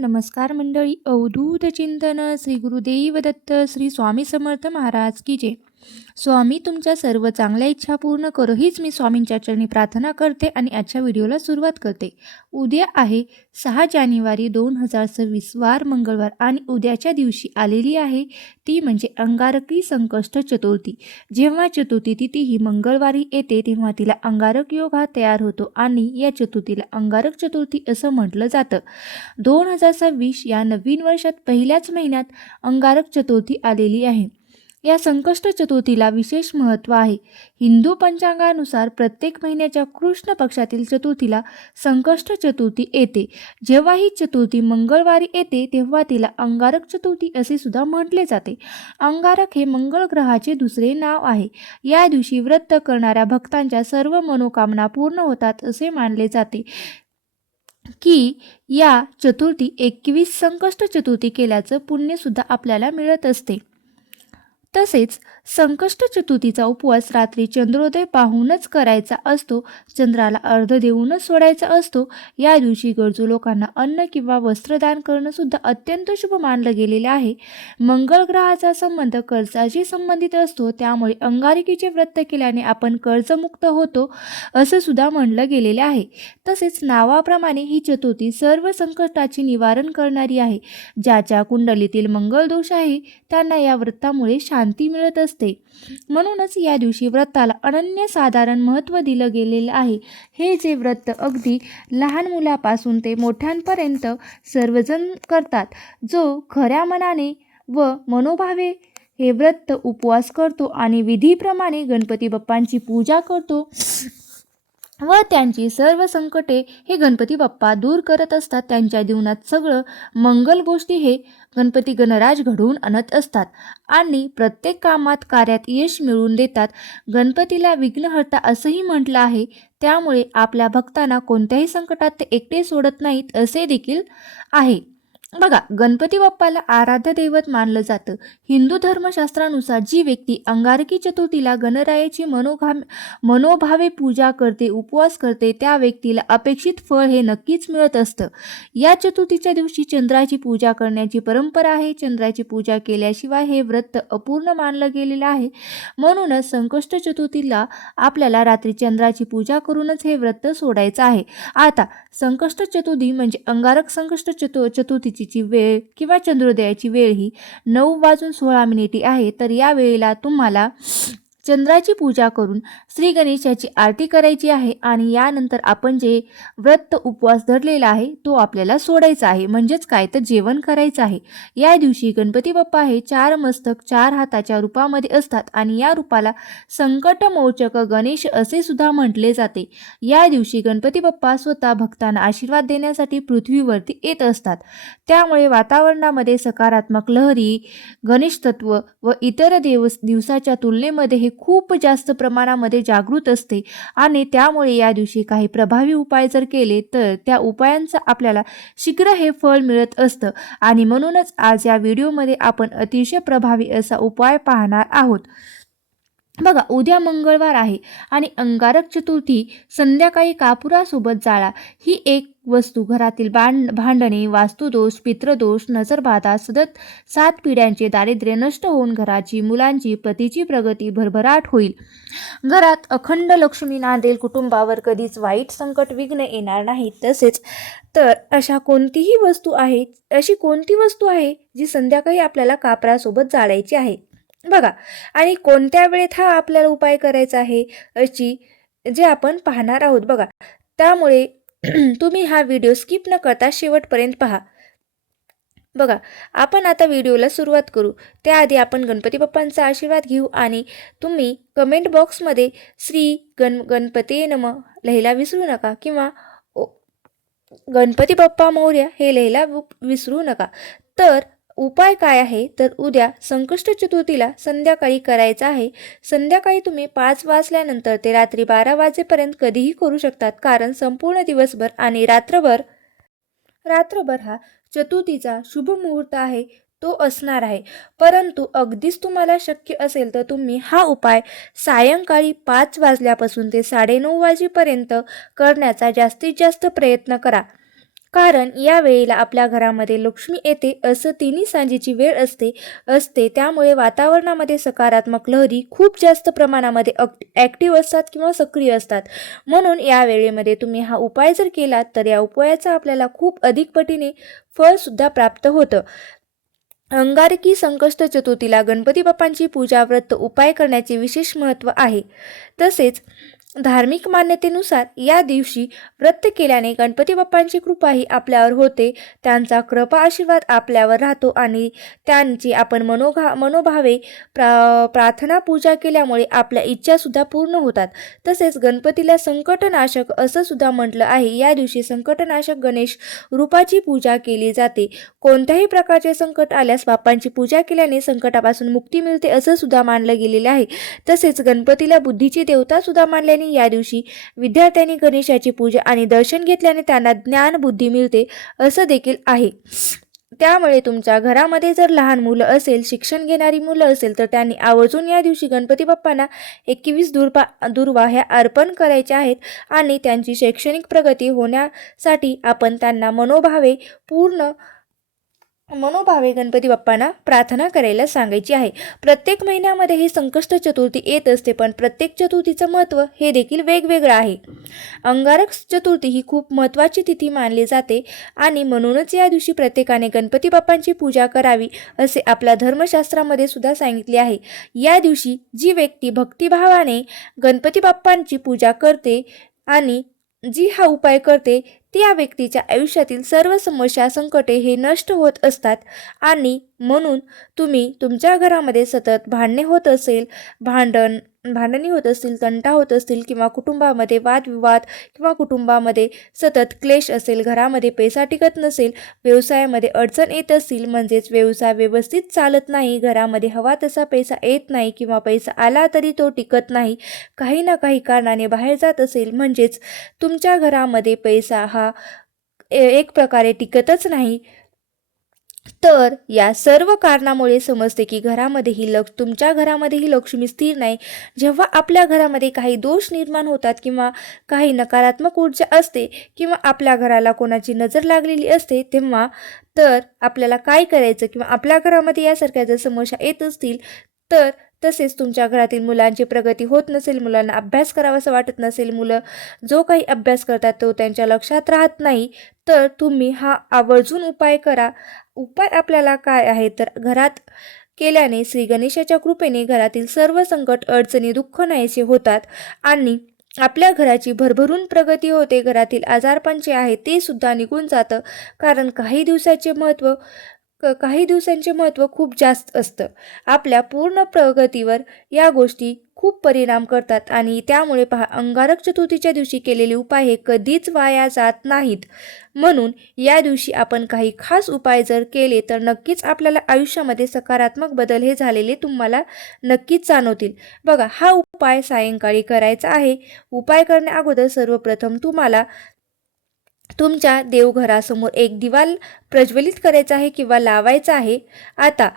नमस्कार मंडळी. अवधूत चिंतन श्री गुरुदेव दत्त श्री स्वामी समर्थ महाराज की जय. स्वामी तुमच्या सर्व चांगल्या इच्छा पूर्ण करो हीच मी स्वामींच्या चरणी प्रार्थना करते आणि आजच्या व्हिडिओला सुरुवात करते. उद्या आहे 6 जानेवारी 2026 वार मंगळवार आणि उद्याच्या दिवशी आलेली आहे ती म्हणजे अंगारकी संकष्ट चतुर्थी. जेव्हा चतुर्थी तिथी ही मंगळवारी येते तेव्हा तिला अंगारक योग हा तयार होतो आणि या चतुर्थीला अंगारक चतुर्थी असं म्हटलं जातं. 2026 या नवीन वर्षात पहिल्याच महिन्यात अंगारक चतुर्थी आलेली आहे. या संकष्ट चतुर्थीला विशेष महत्त्व आहे. हिंदू पंचांगानुसार प्रत्येक महिन्याच्या कृष्ण पक्षातील चतुर्थीला संकष्ट चतुर्थी येते. जेव्हा ही चतुर्थी मंगळवारी येते तेव्हा तिला अंगारक चतुर्थी असे सुद्धा म्हटले जाते. अंगारक हे मंगळ ग्रहाचे दुसरे नाव आहे. या दिवशी व्रत करणाऱ्या भक्तांच्या सर्व मनोकामना पूर्ण होतात असे मानले जाते की या चतुर्थी 21 संकष्ट चतुर्थी केल्याचं पुण्यसुद्धा आपल्याला मिळत असते. तसेच संकष्ट चतुर्थीचा उपवास रात्री चंद्रोदय पाहूनच करायचा असतो. चंद्राला अर्ध देऊनच सोडायचा असतो. या दिवशी गरजू लोकांना अन्न किंवा वस्त्रदान करणं सुद्धा अत्यंत शुभ मानलं गेलेलं आहे. मंगळ ग्रहाचा संबंध कर्जाशी संबंधित असतो, त्यामुळे अंगारकीचे व्रत केल्याने आपण कर्जमुक्त होतो असं सुद्धा म्हणलं गेलेलं आहे. तसेच नावाप्रमाणे ही चतुर्थी सर्व संकटाचे निवारण करणारी आहे. ज्याच्या कुंडलीतील मंगळ दोष आहे त्यांना या व्रतामुळे शांती मिळत असते. म्हणूनच या दिवशी व्रताला अनन्यसाधारण महत्त्व दिलं गेलेलं आहे. हे जे व्रत अगदी लहान मुलापासून ते मोठ्यांपर्यंत सर्वजण करतात. जो खऱ्या मनाने व मनोभावे हे व्रत उपवास करतो आणि विधीप्रमाणे गणपती बाप्पांची पूजा करतो व त्यांची सर्व संकटे हे गणपती बाप्पा दूर करत असतात. त्यांच्या जीवनात सगळं मंगल गोष्टी हे गणपती गणराज घडवून आणत असतात आणि प्रत्येक कामात कार्यात यश मिळवून देतात. गणपतीला विघ्नहर्ता असंही म्हटलं आहे. त्यामुळे आपल्या भक्तांना कोणत्याही संकटात ते एकटे सोडत नाहीत असे देखील आहे. बघा, गणपती बाप्पाला आराध्य दैवत मानलं जातं. हिंदू धर्मशास्त्रानुसार जी व्यक्ती अंगारकी चतुर्थीला गणरायाची मनोभावे पूजा करते, उपवास करते, त्या व्यक्तीला अपेक्षित फळ हे नक्कीच मिळत असतं. या चतुर्थीच्या दिवशी चंद्राची पूजा करण्याची परंपरा आहे. चंद्राची पूजा केल्याशिवाय हे व्रत अपूर्ण मानलं गेलेलं आहे. म्हणूनच संकष्ट चतुर्थीला आपल्याला रात्री चंद्राची पूजा करूनच हे व्रत सोडायचं आहे. आता संकष्ट चतुर्थी म्हणजे अंगारक संकष्ट चतुर्थीची वेळ किंवा चंद्रोदयाची वेळ ही 9:16 आहे. तर या वेळेला तुम्हाला चंद्राची पूजा करून श्री गणेशाची आरती करायची आहे आणि यानंतर आपण जे व्रत उपवास धरलेला आहे तो आपल्याला सोडायचा आहे. म्हणजेच काय तर जेवण करायचं आहे. या दिवशी गणपती बाप्पा हे 4 मस्तक 4 हाताच्या रूपामध्ये असतात आणि या रूपाला संकटमोचक गणेश असे सुद्धा म्हटले जाते. या दिवशी गणपती बाप्पा स्वतः भक्तांना आशीर्वाद देण्यासाठी पृथ्वीवरती येत असतात. त्यामुळे वातावरणामध्ये सकारात्मक लहरी, गणेश तत्व व इतर दिवसाच्या तुलनेमध्ये हे खूप जास्त प्रमाणामध्ये जागृत असते आणि त्यामुळे या दिवशी काही प्रभावी उपाय जर केले तर त्या उपायांचं आपल्याला शीघ्र हे फळ मिळत असतं. आणि म्हणूनच आज या व्हिडिओमध्ये आपण अतिशय प्रभावी असा उपाय पाहणार आहोत. बघा, उद्या मंगळवार आहे आणि अंगारक चतुर्थी संध्याकाळी कापुरासोबत जाळा. ही एक वस्तू घरातील भांडणे, वास्तुदोष, पितृदोष, नजरबाधा, सतत 7 पिढ्यांचे दारिद्र्य नष्ट होऊन घराची, मुलांची, पतीची प्रगती, भरभराट होईल. घरात अखंड लक्ष्मी नांदेल. कुटुंबावर कधीच वाईट संकट विघ्न येणार नाही. तसेच तर अशी कोणती वस्तू आहे जी संध्याकाळी आपल्याला कापरासोबत जाळायची आहे. बघा, आणि कोणत्या वेळेत हा आपल्याला उपाय करायचा आहे अशी जे आपण पाहणार आहोत. बघा, त्यामुळे तुम्ही हा व्हिडिओ स्किप न करता शेवटपर्यंत पहा. बघा, आपण आता व्हिडिओला सुरुवात करू. त्याआधी आपण गणपती बाप्पांचा आशीर्वाद घेऊ आणि तुम्ही कमेंट बॉक्समध्ये श्री गणपती नमः लिहायला विसरू नका किंवा गणपती बाप्पा मोरया हे लिहायला विसरू नका. तर उपाय काय आहे तर उद्या संकष्ट चतुर्थीला संध्याकाळी करायचा आहे. संध्याकाळी तुम्ही 5 वाजल्यानंतर ते रात्री 12 वाजेपर्यंत कधीही करू शकतात, कारण संपूर्ण दिवसभर आणि रात्रभर हा चतुर्थीचा शुभ मुहूर्त आहे तो असणार आहे. परंतु अगदीच तुम्हाला शक्य असेल तर तुम्ही हा उपाय सायंकाळी 5 वाजल्यापासून ते 9:30 वाजेपर्यंत करण्याचा जास्तीत जास्त प्रयत्न करा. कारण या वेळेला आपल्या घरामध्ये लक्ष्मी येते असं तिन्ही सांजेची वेळ असते त्यामुळे वातावरणामध्ये सकारात्मक लहरी खूप जास्त प्रमाणामध्ये ॲक्टिव्ह असतात किंवा सक्रिय असतात. म्हणून या वेळेमध्ये तुम्ही हा उपाय जर केला तर या उपायाचा आपल्याला खूप अधिक पटीने फळसुद्धा प्राप्त होतं. अंगारकी संकष्ट चतुर्थीला गणपती बाप्पांची पूजा व्रत उपाय करण्याचे विशेष महत्त्व आहे. तसेच धार्मिक मान्यतेनुसार या दिवशी व्रत केल्याने गणपती बाप्पांची कृपाही आपल्यावर होते, त्यांचा कृपा आशीर्वाद आपल्यावर राहतो आणि त्यांची आपण मनोभावे प्रार्थना पूजा केल्यामुळे आपल्या इच्छासुद्धा पूर्ण होतात. तसेच गणपतीला संकटनाशक असं सुद्धा म्हटलं आहे. या दिवशी संकटनाशक गणेश रूपाची पूजा केली जाते. कोणत्याही प्रकारचे संकट आल्यास बाप्पांची पूजा केल्याने संकटापासून मुक्ती मिळते असं सुद्धा मानलं गेलेलं आहे. तसेच गणपतीला बुद्धीची देवता सुद्धा मानल्याने या दिवशी विद्यार्थ्यांनी गणेशाची पूजा आणि दर्शन घेतल्याने त्यांना ज्ञान बुद्धी मिळते असं देखील आहे. त्यामुळे तुमच्या घरामध्ये जर लहान मुलं असेल, शिक्षण घेणारी मुलं असेल तर त्यांनी आवर्जून या दिवशी गणपती बाप्पांना 21 दुर्वा अर्पण करायच्या आहेत आणि त्यांची शैक्षणिक प्रगती होण्यासाठी आपण त्यांना मनोभावे गणपती बाप्पांना प्रार्थना करायला सांगायची आहे. प्रत्येक महिन्यामध्ये ही संकष्ट चतुर्थी येत असते, पण प्रत्येक चतुर्थीचं महत्त्व हे देखील वेगवेगळं आहे. अंगारक चतुर्थी ही खूप महत्त्वाची तिथी मानली जाते आणि म्हणूनच या दिवशी प्रत्येकाने गणपती बाप्पांची पूजा करावी असे आपल्या धर्मशास्त्रामध्ये सुद्धा सांगितले आहे. या दिवशी जी व्यक्ती भक्तिभावाने गणपती बाप्पांची पूजा करते आणि जी हा उपाय करते त्या व्यक्तीच्या आयुष्यातील सर्व समस्या संकटे हे नष्ट होत असतात आणि म्हणून तुम्ही तुमच्या घरामध्ये सतत भांडणी होत असतील, तंटा होत असतील किंवा कुटुंबामध्ये वादविवाद किंवा कुटुंबामध्ये सतत क्लेश असेल, घरामध्ये पैसा टिकत नसेल, व्यवसायामध्ये अडचण येत असतील म्हणजेच व्यवसाय व्यवस्थित चालत नाही, घरामध्ये हवा तसा पैसा येत नाही किंवा पैसा आला तरी तो टिकत नाही, काही ना काही कारणाने बाहेर जात असेल म्हणजेच तुमच्या घरामध्ये पैसा हा एक प्रकारे टिकतच नाही, तर या सर्व कारणामुळे समजते की तुमच्या घरामध्ये ही लक्ष्मी स्थिर नाही. जेव्हा आपल्या घरामध्ये काही दोष निर्माण होतात किंवा काही नकारात्मक ऊर्जा असते किंवा आपल्या घराला कोणाची नजर लागलेली असते तेव्हा तर आपल्याला काय करायचं किंवा आपल्या घरामध्ये यासारख्या जर समस्या येत असतील तर तसेच तुमच्या घरातील मुलांची प्रगती होत नसेल, मुलांना अभ्यास करावासा वाटत नसेल, मुलं जो काही अभ्यास करतात तो त्यांच्या लक्षात राहत नाही, तर तुम्ही हा आवर्जून उपाय करा. उपाय आपल्याला काय आहे तर घरात केल्याने श्री गणेशाच्या कृपेने घरातील सर्व संकट, अडचणी, दुःख नाहीसे होतात आणि आपल्या घराची भरभरून प्रगती होते. घरातील आजारपण जे आहे ते सुद्धा निघून जातं, कारण काही दिवसांचे महत्त्व खूप जास्त असतं. आपल्या पूर्ण प्रगतीवर या गोष्टी खूप परिणाम करतात आणि त्यामुळे पहा, अंगारक चतुर्थीच्या दिवशी केलेले उपाय हे कधीच वाया जात नाहीत. म्हणून या दिवशी आपण काही खास उपाय जर केले तर नक्कीच आपल्याला आयुष्यामध्ये सकारात्मक बदल हे झालेले तुम्हाला नक्कीच जाणवतील. बघा, हा उपाय सायंकाळी करायचा आहे. उपाय करण्या अगोदर सर्वप्रथम तुम्हाला तुमच्या देवघरासमोर एक दिवा प्रज्वलित करायचा आहे किंवा लावायचा आहे. आता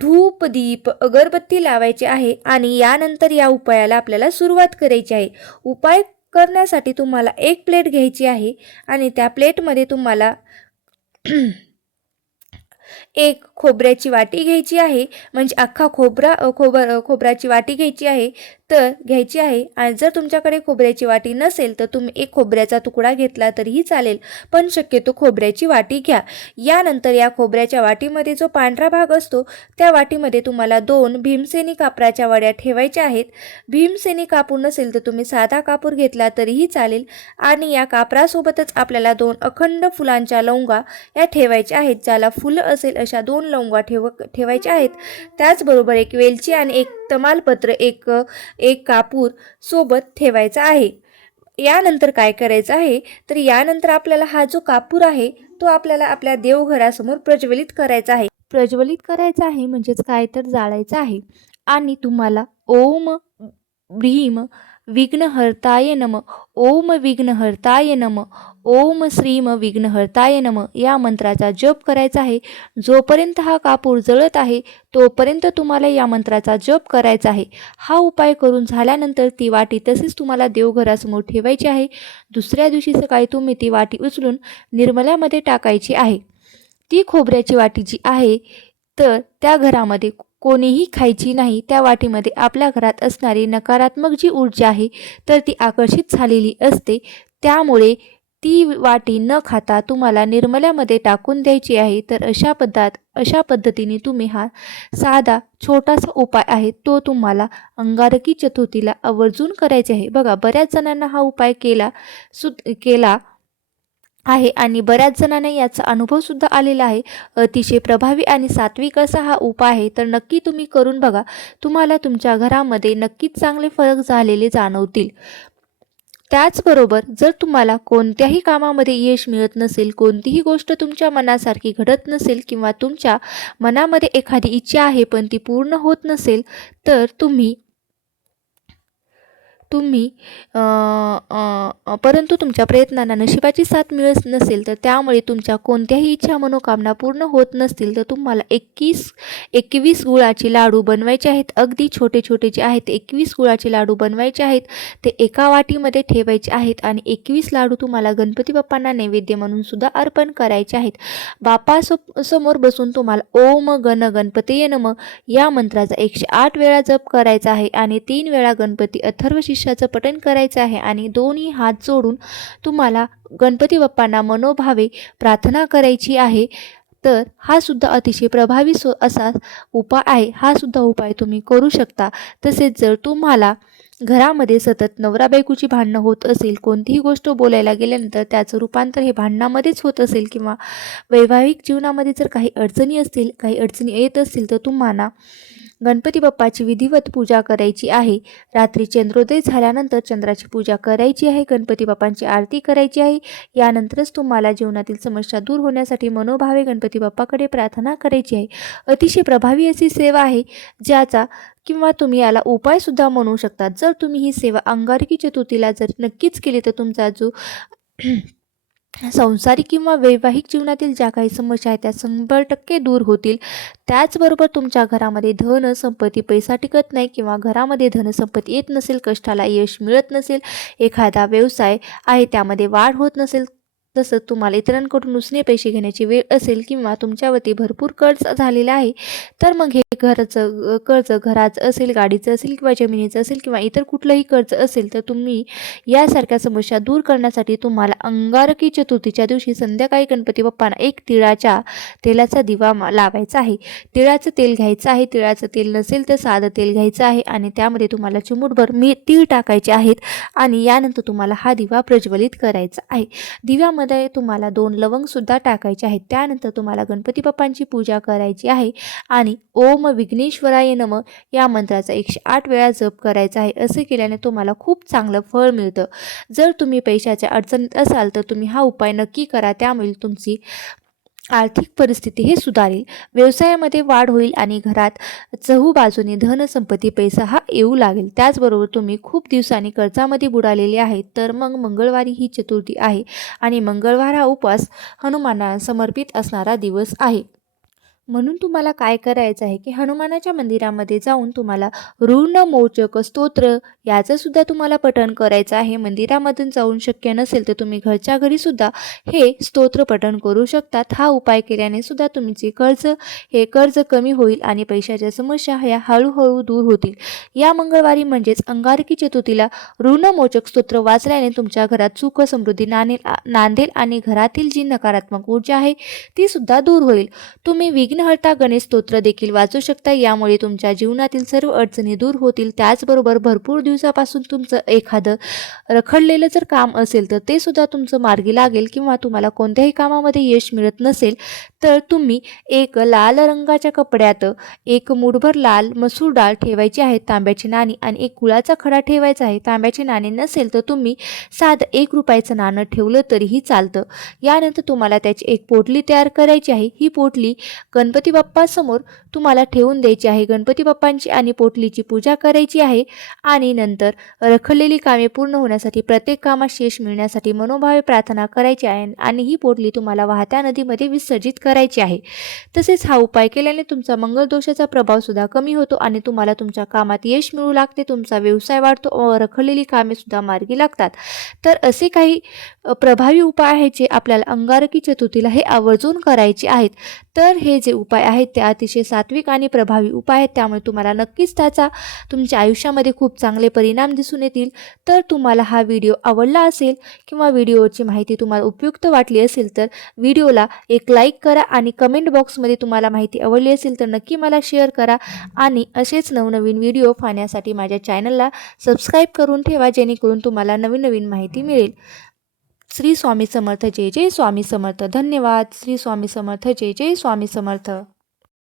धूप, दीप, अगरबत्ती लावायची आहे आणि यानंतर या उपायाला आपल्याला सुरुवात करायची आहे. उपाय करण्यासाठी तुम्हाला एक प्लेट घ्यायची आहे आणि त्या प्लेटमध्ये तुम्हाला एक खोबऱ्याची वाटी घ्यायची आहे, म्हणजे अख्खा खोबऱ्याची वाटी घ्यायची आहे आणि जर तुमच्याकडे खोबऱ्याची वाटी नसेल तर तुम्ही एक खोबऱ्याचा तुकडा घेतला तरीही चालेल, पण शक्यतो खोबऱ्याची वाटी घ्या. यानंतर या खोबऱ्याच्या वाटीमध्ये जो पांढरा भाग असतो त्या वाटीमध्ये तुम्हाला 2 भीमसेनी कापराच्या वड्या ठेवायच्या आहेत. भीमसेनी कापूर नसेल तर तुम्ही साधा कापूर घेतला तरीही चालेल आणि या कापरासोबतच आपल्याला 2 अखंड फुलांच्या लवंगा या ठेवायच्या आहेत. ज्याला फुलं असेल अशा 2 लवंगा ठेवायच्या आहेत. त्याचबरोबर एक वेलची आणि एक तमालपत्र, एक कापूर सोबत ठेवायचा आहे. यानंतर काय करायचं आहे तर यानंतर आपल्याला हा जो कापूर आहे तो आपल्याला आपल्या देवघरासमोर प्रज्वलित करायचा म्हणजेच काय तर जाळायचा आहे आणि तुम्हाला ओम भ्रीम विघ्नहर्ताय नम, ओम विघ्नहर्ताय नम, ओम श्रीम विघ्नहर्ताय नम या मंत्राचा जप करायचा आहे. जोपर्यंत हा कापूर जळत आहे तोपर्यंत तुम्हाला या मंत्राचा जप करायचा आहे. हा उपाय करून झाल्यानंतर ती वाटी तसेच तुम्हाला देवघरासमोर ठेवायची आहे. दुसऱ्या दिवशी सकाळी तुम्ही ती वाटी उचलून निर्मल्यामध्ये टाकायची आहे. ती खोबऱ्याची वाटी जी आहे तर त्या घरामध्ये कोणीही खायची नाही. त्या वाटीमध्ये आपल्या घरात असणारी नकारात्मक जी ऊर्जा आहे तर ती आकर्षित झालेली असते. त्यामुळे ती वाटी न खाता तुम्हाला निर्मल्यामध्ये टाकून द्यायची आहे. तर अशा पद्धतीने तुम्ही हा साधा छोटासा उपाय आहे तो तुम्हाला अंगारकी चतुर्थीला आवर्जून करायचे आहे. बघा, बऱ्याच जणांना हा उपाय केला आहे आणि बऱ्याच जणांना याचा अनुभव सुद्धा आलेला आहे. अतिशय प्रभावी आणि सात्विक असा हा उपाय आहे. तर नक्की तुम्ही करून बघा. तुम्हाला तुमच्या घरामध्ये नक्कीच चांगले फरक झालेले जाणवतील. त्याचबरोबर जर तुम्हाला कोणत्याही कामामध्ये यश मिळत नसेल, कोणतीही गोष्ट तुमच्या मनासारखी घडत नसेल किंवा तुमच्या मनामध्ये एखादी इच्छा आहे पण ती पूर्ण होत नसेल तर तुम्ही परंतु तुमच्या प्रयत्नांना नशिबाची साथ मिळत नसेल तर त्यामुळे तुमच्या कोणत्याही इच्छा मनोकामना पूर्ण होत नसतील तर तुम्हाला 21 गुळाचे लाडू बनवायचे आहेत. अगदी छोटे छोटे जे आहेत 21 गुळाचे लाडू बनवायचे आहेत. ते एका वाटीमध्ये ठेवायचे आहेत आणि 21 लाडू तुम्हाला गणपती बाप्पांना नैवेद्य म्हणून सुद्धा अर्पण करायचे आहेत. बाप्पासमोर बसून तुम्हाला ओम गण गणपतये नमः या मंत्राचा 108 वेळा जप करायचा आहे आणि 3 वेळा गणपती अथर्व शीर्षाचं पठण करायचं आहे आणि दोन्ही हात जोडून तुम्हाला गणपती बाप्पांना मनोभावे प्रार्थना करायची आहे. तर हा सुद्धा अतिशय प्रभावी असा उपाय आहे. हा सुद्धा उपाय तुम्ही करू शकता. तसेच जर तुम्हाला घरामध्ये सतत नवरा बायकोची भांडणं होत असेल, कोणतीही गोष्ट बोलायला गेल्यानंतर त्याचं रूपांतर हे भांडणामध्येच होत असेल किंवा वैवाहिक जीवनामध्ये जर काही अडचणी येत असतील तर तुम्हाला गणपती बाप्पाची विधिवत पूजा करायची आहे. रात्री चंद्रोदय झाल्यानंतर चंद्राची पूजा करायची आहे. गणपती बाप्पांची आरती करायची आहे. यानंतरच तुम्हाला जीवनातील समस्या दूर होण्यासाठी मनोभावे गणपती बाप्पाकडे प्रार्थना करायची आहे. अतिशय प्रभावी अशी सेवा आहे ज्याचा किंवा तुम्ही याला उपायसुद्धा म्हणू शकता. जर तुम्ही ही सेवा अंगारकी चतुर्थीला जर नक्कीच केली तर तुमचा जो संसारिक किंवा वैवाहिक जीवनातील ज्या काही समस्या आहेत त्या 100% दूर होतील. त्याचबरोबर तुमच्या घरामध्ये धन संपत्ती पैसा टिकत नाही किंवा घरामध्ये धनसंपत्ती येत नसेल, कष्टाला यश मिळत नसेल, एखादा व्यवसाय आहे त्यामध्ये वाढ होत नसेल, तसंच तुम्हाला इतरांकडून उसने पैसे घेण्याची वेळ असेल किंवा तुमच्यावरती भरपूर कर्ज झालेलं आहे तर मग हे कर्ज घराचं असेल, गाडीचं असेल किंवा जमिनीचं असेल किंवा इतर कुठलंही कर्ज असेल तर तुम्ही यासारख्या समस्या दूर करण्यासाठी तुम्हाला अंगारकी चतुर्थीच्या दिवशी संध्याकाळी गणपती बाप्पांना एक तिळाच्या तेलाचा दिवा लावायचा आहे. तिळाचं तेल घ्यायचं आहे. तिळाचं तेल नसेल तर साधं तेल घ्यायचं आहे आणि त्यामध्ये तुम्हाला चिमूटभर तीळ टाकायचे आहेत आणि यानंतर तुम्हाला हा दिवा प्रज्वलित करायचा आहे. दिव्यामध्ये तुम्हाला 2 लवंग सुद्धा टाकायचे आहेत. त्यानंतर तुम्हाला गणपती बाप्पांची पूजा करायची आहे आणि ओम विघ्नेश्वराय नमः या मंत्राचा 108 वेळा जप करायचा आहे. असे केल्याने तुम्हाला खूप चांगलं फळ मिळतं. जर तुम्ही पैशाच्या अडचणीत असाल तर तुम्ही हा उपाय नक्की करा. त्यामुळे तुमची आर्थिक परिस्थिती हे सुधारेल, व्यवसायामध्ये वाढ होईल आणि घरात चहूबाजूने धनसंपत्ती पैसा हा येऊ लागेल. त्याचबरोबर तुम्ही खूप दिवसांनी कर्जामध्ये बुडालेले आहेत तर मग मंगळवारी ही चतुर्थी आहे आणि मंगळवार हा उपवास हनुमानाला समर्पित असणारा दिवस आहे. म्हणून तुम्हाला काय करायचं आहे की हनुमानाच्या मंदिरामध्ये जाऊन तुम्हाला ऋणमोचक स्तोत्र याचं सुद्धा तुम्हाला पठण करायचं आहे. मंदिरामधून जाऊन शक्य नसेल तर तुम्ही घरच्या घरी सुद्धा हे स्तोत्र पठण करू शकतात. हा उपाय केल्याने सुद्धा तुमचे कर्ज कमी होईल आणि पैशाच्या समस्या ह्या हळूहळू दूर होतील. या मंगळवारी म्हणजेच अंगारकी चतुर्थीला ऋणमोचक स्तोत्र वाचल्याने तुमच्या घरात सुख समृद्धी नांदेल आणि घरातील जी नकारात्मक ऊर्जा आहे ती सुद्धा दूर होईल. तुम्ही विघ्नहर्ता गणेश स्तोत्र देखील वाचू शकता. यामुळे तुमच्या जीवनातील सर्व अडचणी दूर होतील. त्याचबरोबर भरपूर दिवसापासून तुमचं एखादं रखडलेलं जर काम असेल तर ते सुद्धा तुमचं मार्गी लागेल किंवा तुम्हाला कोणत्याही कामामध्ये यश मिळत नसेल तर तुम्ही एक लाल रंगाच्या कपड्यात एक मूठभर लाल मसूर डाळ ठेवायची आहे, तांब्याची नाणी, आणि एक गुळाचा खडा ठेवायचा आहे. तांब्याची नाणी नसेल तर तुम्ही साधं 1 रुपयाचं नाणं ठेवलं तरीही चालतं. यानंतर तुम्हाला त्याची एक पोटली तयार करायची आहे. ही पोटली गणपती बाप्पासमोर तुम्हाला ठेवून द्यायची आहे. गणपती बाप्पांची आणि पोटलीची पूजा करायची आहे आणि नंतर रखडलेली कामे पूर्ण होण्यासाठी, प्रत्येक कामात यश मिळण्यासाठी मनोभावे प्रार्थना करायची आहे आणि ही पोटली तुम्हाला वाहत्या नदीमध्ये विसर्जित करायची आहे. तसेच हा उपाय केल्याने तुमचा मंगळ दोषाचा प्रभाव सुद्धा कमी होतो आणि तुम्हाला तुमच्या कामात यश मिळू लागते, तुमचा व्यवसाय वाढतो व रखडलेली कामे सुद्धा मार्गी लागतात. तर असे काही प्रभावी उपाय आहेत जे आपल्याला अंगारकी चतुर्थीला हे आवर्जून करायचे आहेत. तर हे जे उपाय आहेत ते अतिशय सात्विक आणि प्रभावी उपाय आहेत, त्यामुळे तुम्हाला नक्कीच त्याचा तुमच्या आयुष्यामध्ये खूप चांगले परिणाम दिसून येतील. तर तुम्हाला हा व्हिडिओ आवडला असेल किंवा व्हिडिओची माहिती तुम्हाला उपयुक्त वाटली असेल तर व्हिडिओला एक लाईक करा आणि कमेंट बॉक्समध्ये तुम्हाला माहिती आवडली असेल तर नक्की मला शेअर करा आणि असेच नवनवीन व्हिडिओ पाहण्यासाठी माझ्या चॅनलला सबस्क्राईब करून ठेवा, जेणेकरून तुम्हाला नवीन नवीन माहिती मिळेल. श्री स्वामी समर्थ. जय जय स्वामी समर्थ. धन्यवाद. श्री स्वामी समर्थ. जय जय स्वामी समर्थ.